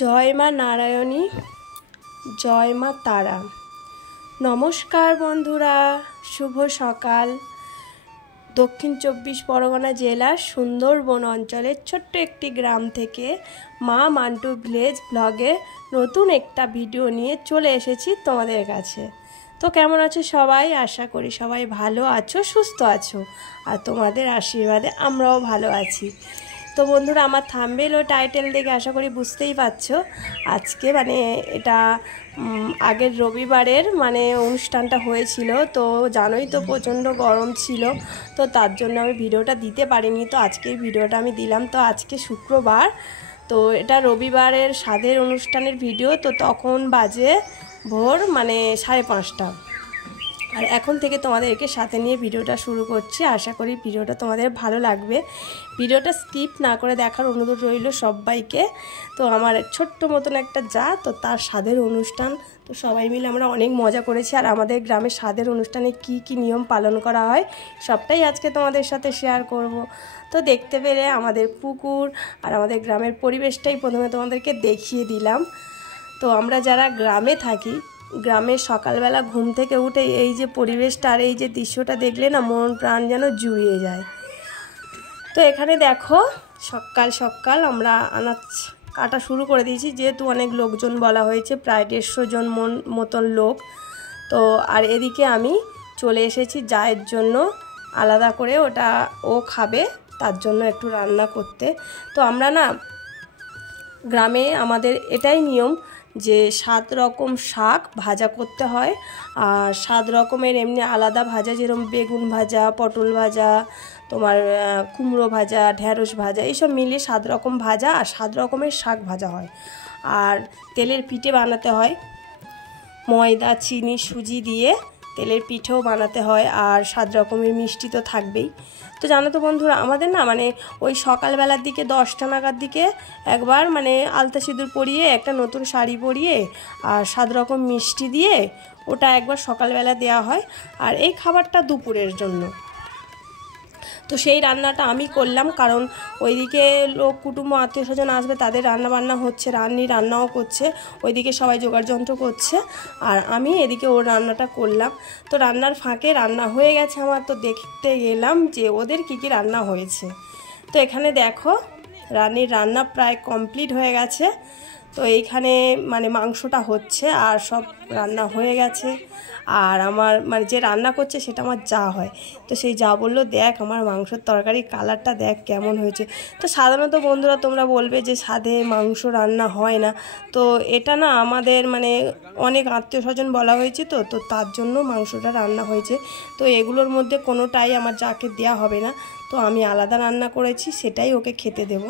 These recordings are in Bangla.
জয় মা নারায়ণী, জয় মা তারা। নমস্কার বন্ধুরা, শুভ সকাল। দক্ষিণ 24 পরগনা জেলার সুন্দরবন অঞ্চলের ছোট্ট একটি গ্রাম থেকে মা মান্টু ভিলেজ ব্লগে নতুন একটা ভিডিও নিয়ে চলে এসেছি তোমাদের কাছে। তো কেমন আছো সবাই? আশা করি সবাই ভালো আছো, সুস্থ আছো, আর তোমাদের আশীর্বাদে আমরাও ভালো আছি। তো বন্ধুরা, আমার থাম্বনেল ও টাইটেল দেখে আশা করি বুঝতেই পারছো আজকে এটা আগের রবিবারের অনুষ্ঠানটা হয়েছিল। তো জানোই তো প্রচণ্ড গরম ছিল, তো তার জন্য আমি ভিডিওটা দিতে পারিনি। তো আজকে ভিডিওটা আমি দিলাম। তো আজকে শুক্রবার, তো এটা রবিবারের স্বাদের অনুষ্ঠানের ভিডিও। তো তখন বাজে ভোর 5:30, আর এখন থেকে তোমাদেরকে সাথে নিয়ে ভিডিওটা শুরু করছি। আশা করি ভিডিওটা তোমাদের ভালো লাগবে। ভিডিওটা স্কিপ না করে দেখার অনুরোধ রইল সবাইকে। তো আমার ছোট্ট মতন একটা তো তার স্বাদের অনুষ্ঠান, তো সবাই মিলে আমরা অনেক মজা করেছি। আর আমাদের গ্রামের স্বাদের অনুষ্ঠানে কি কি নিয়ম পালন করা হয় সবটাই আজকে তোমাদের সাথে শেয়ার করব। তো দেখতে পেলে আমাদের পুকুর আর আমাদের গ্রামের পরিবেশটাই প্রথমে তোমাদেরকে দেখিয়ে দিলাম। তো আমরা যারা গ্রামে থাকি, গ্রামে সকালবেলা ঘুম থেকে উঠে এই যে পরিবেশটা আর এই যে দৃশ্যটা দেখলে না মন প্রাণ যেন জুড়িয়ে যায়। তো এখানে দেখো সকাল সকাল আমরা আনাজ কাটা শুরু করে দিয়েছি, যেহেতু অনেক লোকজন বলা হয়েছে, প্রায় 150 জন মতন লোক। তো আর এদিকে আমি চলে এসেছি জায়ের জন্য আলাদা করে, ও খাবে তার জন্য একটু রান্না করতে। তো আমরা না গ্রামে আমাদের এটাই নিয়ম যে 7 রকম শাক ভাজা করতে হয়, আর 7 রকমের এমনি আলাদা ভাজা, যেরকম বেগুন ভাজা, পটল ভাজা, তোমার কুমড়ো ভাজা, ঢেঁড়স ভাজা, এইসব মিলিয়ে 7 রকম ভাজা আর 7 রকমের শাক ভাজা হয়। আর তেলের পিঠে বানাতে হয়, ময়দা, চিনি, সুজি দিয়ে তেলের পিঠেও বানাতে হয়, আর 7 রকমের মিষ্টি তো থাকবেই। তো জানো তো বন্ধুরা, আমাদের না ওই সকালবেলার দিকে 10টা নাগাদ দিকে একবার আলতা সিঁদুর পরিয়ে একটা নতুন শাড়ি পরিয়ে আর 7 রকম মিষ্টি দিয়ে ওটা একবার সকালবেলা দেওয়া হয়, আর এই খাবারটা দুপুরের জন্য। তো সেই রান্নাটা আমি করলাম, কারণ ওইদিকে লোক কুটুম্ব আত্মীয় স্বজন আসবে, তাদের রান্না বান্না হচ্ছে, রান্নাও করছে, ওইদিকে সবাই জোগাড় যন্ত্র করছে, আর আমি এদিকে ওর রান্নাটা করলাম। তো রান্নার ফাঁকে রান্না হয়ে গেছে আমার, তো দেখতে গেলাম যে ওদের কি কি রান্না হয়েছে। তো এখানে দেখো রান্না প্রায় কমপ্লিট হয়ে গেছে। তো এইখানে মাংসটা হচ্ছে, আর সব রান্না হয়ে গেছে। আর আমার যে রান্না করছে সেটা আমার যা হয়, তো সেই যা বললো, দেখ আমার মাংসের তরকারি কালারটা দেখ কেমন হয়েছে। তো সাধারণত বন্ধুরা তোমরা বলবে যে স্বাদে মাংস রান্না হয় না, তো এটা না আমাদের অনেক আত্মীয় স্বজন বলা হয়েছে, তো তার জন্য মাংসটা রান্না হয়েছে। তো এগুলোর মধ্যে কোনোটাই আমার যাকে দেয়া হবে না, তো আমি আলাদা রান্না করেছি, সেটাই ওকে খেতে দেব।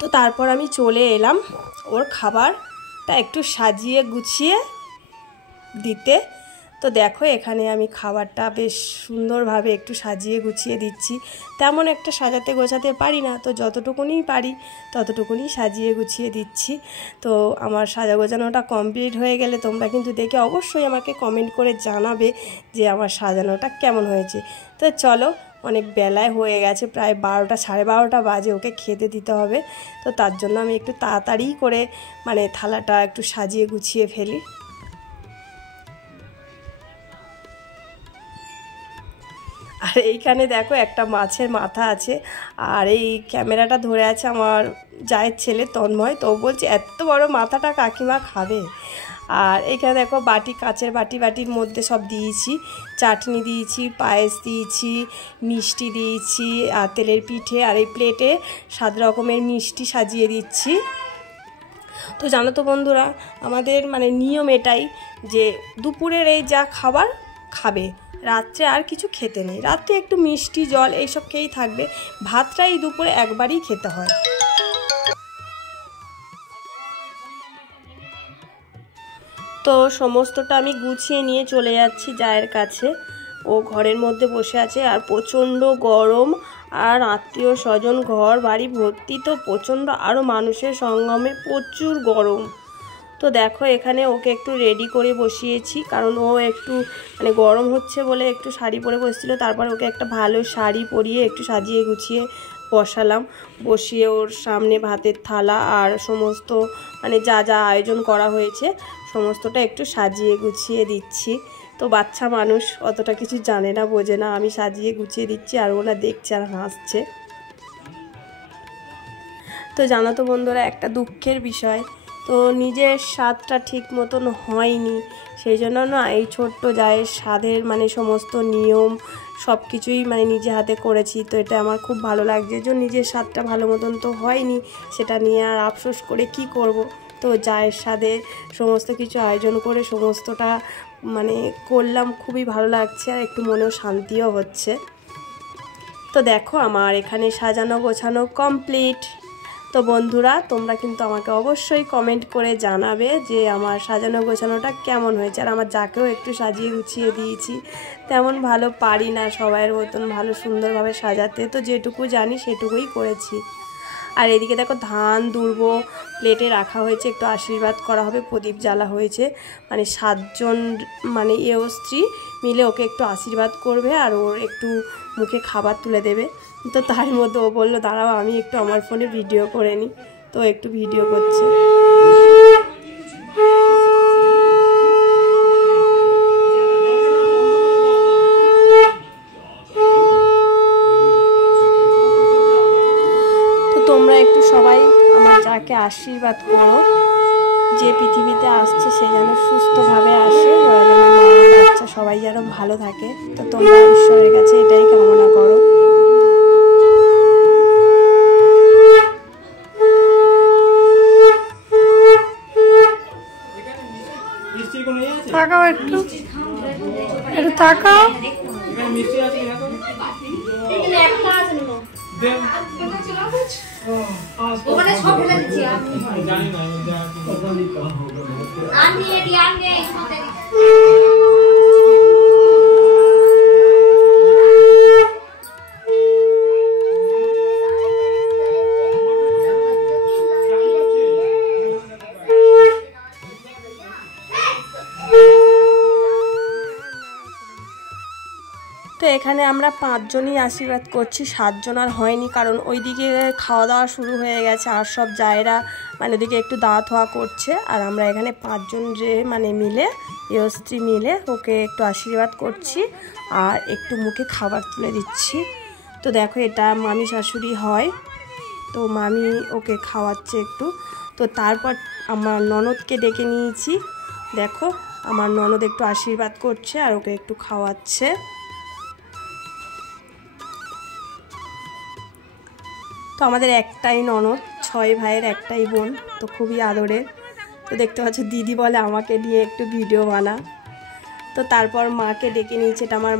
তো তারপর আমি চলে এলাম ওর খাবারটা একটু সাজিয়ে গুছিয়ে দিতে। তো দেখো এখানে আমি খাবারটা বেশ সুন্দরভাবে একটু সাজিয়ে গুছিয়ে দিচ্ছি। তেমন একটা সাজাতে গোছাতে পারি না, তো যতটুকুনি পারি ততটুকুনি সাজিয়ে গুছিয়ে দিচ্ছি। তো আমার সাজা গোছানোটা কমপ্লিট হয়ে গেলে তোমরা কিন্তু দেখে অবশ্যই আমাকে কমেন্ট করে জানাবে যে আমার সাজানোটা কেমন হয়েছে। তো চলো, অনেক বেলায় হয়ে গেছে, প্রায় 12টা 12:30 বাজে, ওকে খেতে দিতে হবে। তো তার জন্য আমি একটু তাড়াতাড়ি করে থালাটা একটু সাজিয়ে গুছিয়ে ফেলি। আর এইখানে দেখো একটা মাছের মাথা আছে, আর এই ক্যামেরাটা ধরে আছে আমার জায়ের ছেলে তন্ময়। তো বলছে এত বড় মাথাটা কাকিমা খাবে। আর এখানে দেখো কাঁচের বাটির মধ্যে সব দিয়েছি, চাটনি দিয়েছি, পায়েস দিয়েছি, মিষ্টি দিয়েছি, আর তেলের পিঠে, আর এই প্লেটে 7 রকমের মিষ্টি সাজিয়ে দিচ্ছি। তো জানো তো বন্ধুরা, আমাদের নিয়ম এটাই যে দুপুরের এই যা খাবার খাবে, রাত্রে আর কিছু খেতে নেই। রাত্রে একটু মিষ্টি জল এইসব খেয়েই থাকবে, ভাতটাই দুপুরে একবারই খেতে হয়। তো সমস্তটা আমি গুছিয়ে নিয়ে চলে যাচ্ছি জায়ের কাছে। ও ঘরের মধ্যে বসে আছে, আর প্রচণ্ড গরম, আর আত্মীয় স্বজন ঘর বাড়ি ভর্তি, তো প্রচণ্ড আরও মানুষের সঙ্গমে প্রচুর গরম। তো দেখো এখানে ওকে একটু রেডি করে বসিয়েছি, কারণ ও একটু গরম হচ্ছে বলে একটু শাড়ি পরে বসছিল। তারপর ওকে একটা ভালো শাড়ি পরিয়ে একটু সাজিয়ে গুছিয়ে বসালাম, বসিয়ে ওর সামনে ভাতের থালা আর সমস্ত মানে যা যা আয়োজন করা হয়েছে সমস্তটা একটু সাজিয়ে গুছিয়ে দিচ্ছি। তো বাচ্চা মানুষ অতটা কিছু জানে না, বোঝে না, আমি সাজিয়ে গুছিয়ে দিচ্ছি আর ওরা দেখছে আর হাসছে। তো জানো তো বন্ধুরা, একটা দুঃখের বিষয়, তো নিজের স্বাদটা ঠিক মতন হয়নি, সেই জন্য না এই ছোট্ট জায়ের স্বাদের মানে সমস্ত নিয়ম সব কিছুই মানে নিজে হাতে করেছি। তো এটা আমার খুব ভালো লাগছে যে নিজের স্বাদটা ভালো মতন তো হয়নি, সেটা নিয়ে আর আফসোস করে কি করব। তো জায়ের স্বাদে সমস্ত কিছু আয়োজন করে সমস্তটা মানে করলাম, খুবই ভালো লাগছে আর একটু মনেও শান্তিও হচ্ছে। তো দেখো আমার এখানে সাজানো গোছানো কমপ্লিট। তো বন্ধুরা, তোমরা কিন্তু আমাকে অবশ্যই কমেন্ট করে জানাবে যে আমার সাজানো গোছানোটা কেমন হয়েছে। আর আমার যাকেও একটু সাজিয়ে গুছিয়ে দিয়েছি, তেমন ভালো পারি না সবাইয়ের মতন ভালো সুন্দরভাবে সাজাতে, তো যেটুকু জানি সেটুকুই করেছি। আর এদিকে দেখো ধান দুর্ব প্লেটে রাখা হয়েছে, একটু আশীর্বাদ করা হবে, প্রদীপ জ্বালা হয়েছে, মানে 7 জন মানে ও স্ত্রী মিলে ওকে একটু আশীর্বাদ করবে আর ওর একটু মুখে খাবার তুলে দেবে। তো তার মধ্যে ও বললো দাঁড়াও আমি একটু আমার ফোনে ভিডিও করে নিই, তো একটু ভিডিও করছে। তো তোমরা একটু সবাই আমার যাকে আশীর্বাদ করো, যে পৃথিবীতে আসছে সে যেন সুস্থভাবে আসে, বাচ্চা সবাই যেন ভালো থাকে। তো তোমরা ঈশ্বরের কাছে এটাই কামনা করো। তাকাও একটু, একটু তাকাও। তো এখানে আমরা 5 জনই আশীর্বাদ করছি, 7 জন আর হয়নি, কারণ ওইদিকে খাওয়া দাওয়া শুরু হয়ে গেছে আর সব জায়েরা মানে ওদিকে একটু দাওয়া থাওয়া করছে, আর আমরা এখানে 5 জন যে মানে মিলে স্ত্রী মিলে ওকে একটু আশীর্বাদ করছি আর একটু মুখে খাবার তুলে দিচ্ছি। তো দেখো এটা মামি শাশুড়ি হয়, তো মামি ওকে খাওয়াচ্ছে একটু। তো তারপর আমার ননদকে ডেকে নিয়েছি, দেখো আমার ননদ একটু আশীর্বাদ করছে আর ওকে একটু খাওয়াচ্ছে। তো আমাদের একটাই ননদ, 6 ভাইয়ের একটাই বোন, তো খুবই আদরের। তো দেখতে পাচ্ছ দিদি বলে আমাকে নিয়ে একটু ভিডিও বানা। তো তারপর মাকে ডেকে নিয়েছে, এটা আমার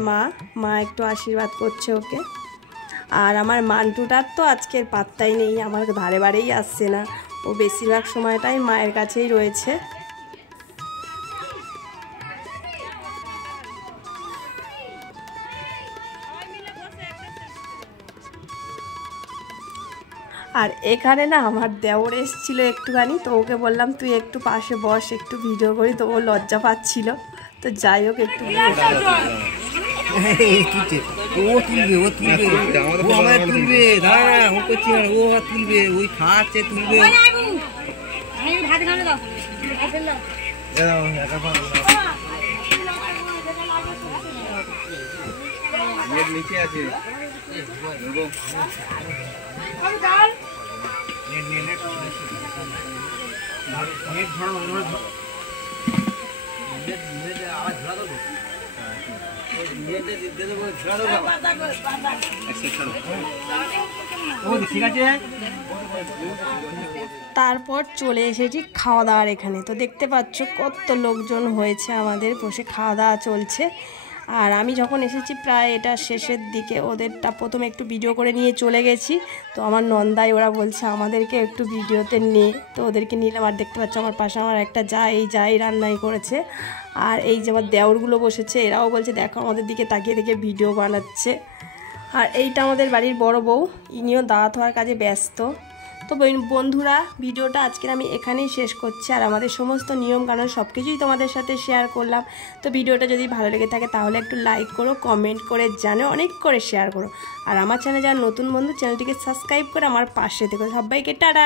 মা একটু আশীর্বাদ করছে ওকে। আর আমার মান্টুটার তো আজকের পাত্তাই নেই, আমার ধারে বাড়েই আসছে না, ও বেশিরভাগ সময়টাই মায়ের কাছেই রয়েছে। আর এখানে না আমার দেওর এসেছিলো একটুখানি, তো ওকে বললাম তুই একটু পাশে বস, একটু ভিডিও করি, তো ও লজ্জা পাচ্ছিল। তো যাই হোক একটু নিচে আছে তারপর চলে এসেছি খাওয়া দাওয়ার এখানে। তো দেখতে পাচ্ছ কত লোকজন হয়েছে, আমাদের বসে খাওয়া দাওয়া চলছে। আর আমি যখন এসেছি প্রায় এটা শেষের দিকে, ওদেরটা প্রথমে একটু ভিডিও করে নিয়ে চলে গেছি। তো আমার নন্দাই ওরা বলছে আমাদেরকে একটু ভিডিওতে নে, তো ওদেরকে নিলাম। আর দেখতে পাচ্ছ আমার পাশে আমার একটা যাই রান্নাই করেছে, আর এই যে আমার দেওরগুলো বসেছে, এরাও বলছে দেখো আমাদের দিকে তাকিয়ে দেখে ভিডিও বানাচ্ছে। আর এইটা আমাদের বাড়ির বড় বউ, ইনিও দাওয়াত হওয়ার কাজে ব্যস্ত। তো বন্ধুরা, ভিডিওটা আজকের আমি এখানেই শেষ করছি। আর আমাদের সমস্ত নিয়মকানুন সব কিছুই তোমাদের সাথে শেয়ার করলাম। তো ভিডিওটা যদি ভালো লেগে থাকে তাহলে একটু লাইক করো, কমেন্ট করে জানো, অনেক করে শেয়ার করো। আর আমার চ্যানেলে যারা নতুন বন্ধু, চ্যানেলটিকে সাবস্ক্রাইব করে আমার পাশে থেকো। সবাইকে টাটা।